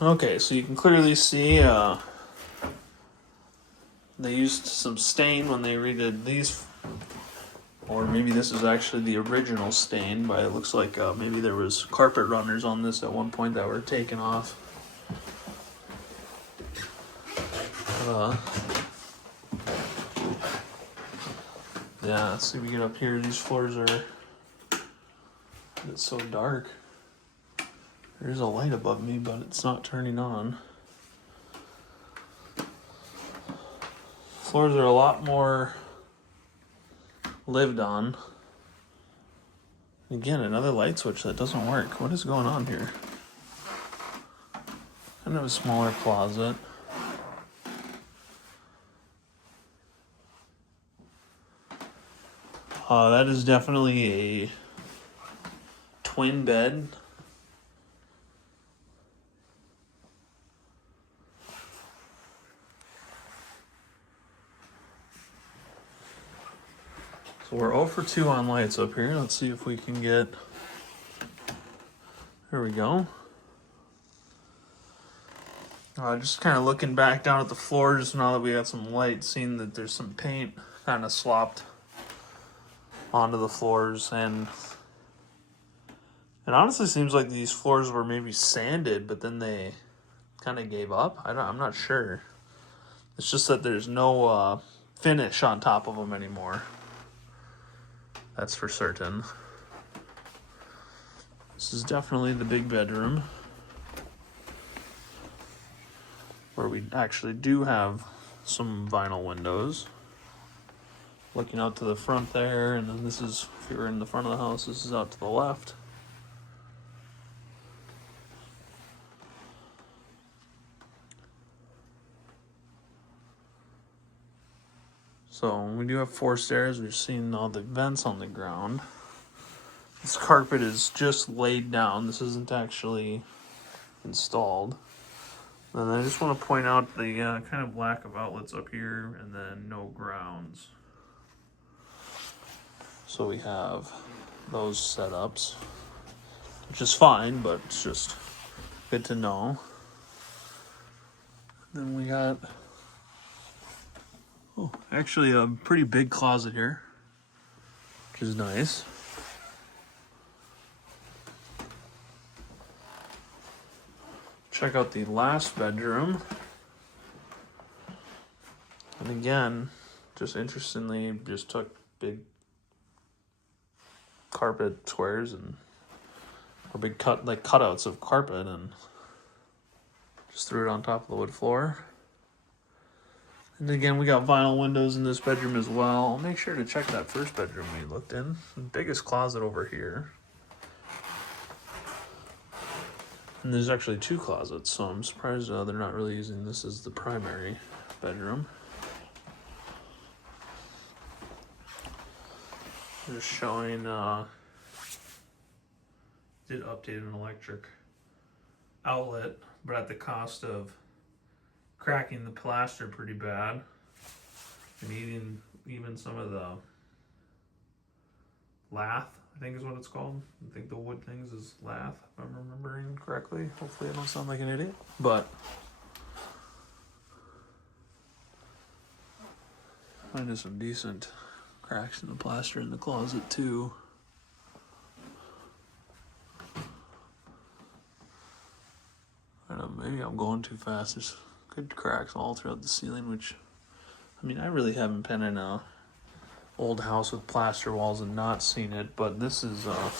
Okay, so you can clearly see they used some stain when they redid these, or maybe this is actually the original stain, but it looks like maybe there was carpet runners on this at one point that were taken off. Yeah, let's see if we get up here. These floors are, it's so dark. There's a light above me, but it's not turning on. Floors are a lot more lived on. Again, another light switch that doesn't work. What is going on here? Kind of a smaller closet. That is definitely a twin bed. So we're 0 for 2 on lights up here. Let's see if we can get... There we go. Just kind of looking back down at the floors now that we got some light, seeing that there's some paint kind of slopped onto the floors, and it honestly seems like these floors were maybe sanded, but then they kind of gave up. I'm not sure. It's just that there's no finish on top of them anymore. That's for certain. This is definitely the big bedroom, where we actually do have some vinyl windows. Looking out to the front there, and then this is, if you're in the front of the house, this is out to the left. So we do have 4 stairs. We've seen all the vents on the ground. This carpet is just laid down. This isn't actually installed. And I just want to point out the kind of lack of outlets up here, and then no grounds. So we have those setups, which is fine, but it's just good to know. Then we got, actually a pretty big closet here, which is nice. Check out the last bedroom. And again, just interestingly, just took big carpet squares or big cutouts of carpet and just threw it on top of the wood floor. And again, we got vinyl windows in this bedroom as well. I'll make sure to check that first bedroom we looked in. The biggest closet over here. And there's actually 2 closets, so I'm surprised they're not really using this as the primary bedroom. Just showing, did update an electric outlet, but at the cost of cracking the plaster pretty bad, and even some of the lath, I think is what it's called. I think the wood things is lath, if I'm remembering correctly. Hopefully I don't sound like an idiot, but I find some decent cracks in the plaster in the closet too. I don't know, maybe I'm going too fast. There's good cracks all throughout the ceiling, which, I mean, I really haven't been in a old house with plaster walls and not seen it, but this is, down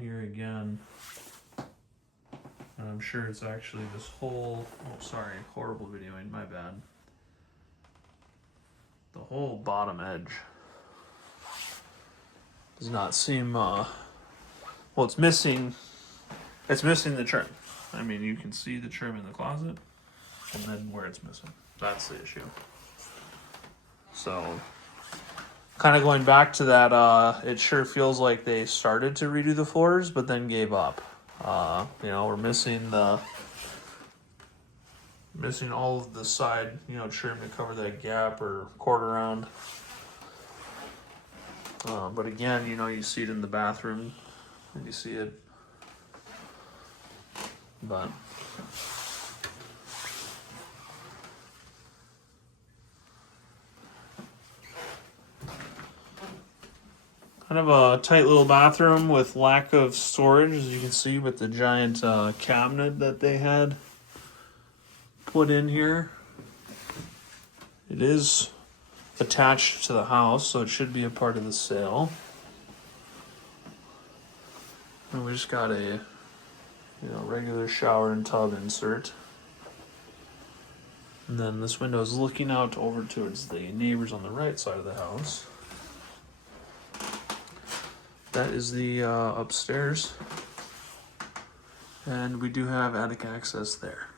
here again. And I'm sure it's actually this whole, horrible videoing, my bad. The whole bottom edge does not seem, it's missing the trim. I mean, you can see the trim in the closet, and then where it's missing. That's the issue. So, kind of going back to that, it sure feels like they started to redo the floors, but then gave up. We're missing all of the side, trim to cover that gap or quarter round. But again, you see it in the bathroom. and you see it, but kind of a tight little bathroom with lack of storage, as you can see, with the giant cabinet that they had put in here. It is attached to the house, so it should be a part of the sale. And we just got a regular shower and tub insert. And then this window is looking out over towards the neighbors on the right side of the house. That is the upstairs. And we do have attic access there.